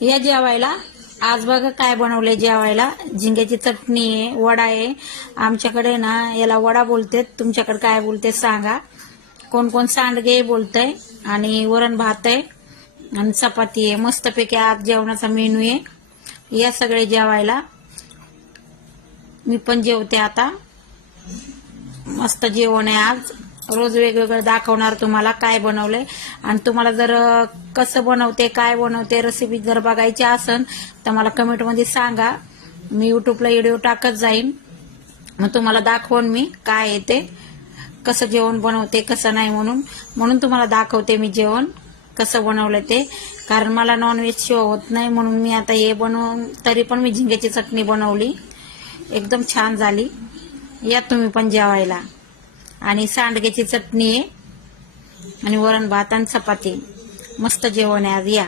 या जेवायला. आज बघा काय बनवलंय जेवायला. झिंग्याची चटणी आहे, वडा आहे. आमच्याकडे ना याला वडा बोलते, तुमच्याकडे काय बोलते सांगा. कोण कोण सांडगे बोलतंय. आणि वरण भात आहे आणि चपाती आहे. मस्तपैकी आज जेवणाचा मेनू आहे. या सगळे जेवायला. मी पण जेवते आता. मस्त जेवण आहे आज. रोज वेगवेगळं दाखवणार तुम्हाला काय बनवलंय. आणि तुम्हाला जर कसं बनवते, काय बनवते, रेसिपी जर बघायची असेल तर मला कमेंटमध्ये सांगा. मी यूट्यूबला व्हिडिओ टाकत जाईन, मग तुम्हाला दाखवून मी काय आहे ते, कसं जेवण बनवते कसं नाही. म्हणून तुम्हाला दाखवते मी जेवण कसं बनवलं ते. कारण मला नॉनव्हेज शिवाय होत नाही, म्हणून मी आता हे बनवून तरी पण मी झिंग्याची चटणी बनवली. एकदम छान झाली. या तुम्ही पण जेवायला. आणि सांडग्याची चटणी आहे आणि वरण भात आणि चपाती. मस्त जेवण आहे आज. या.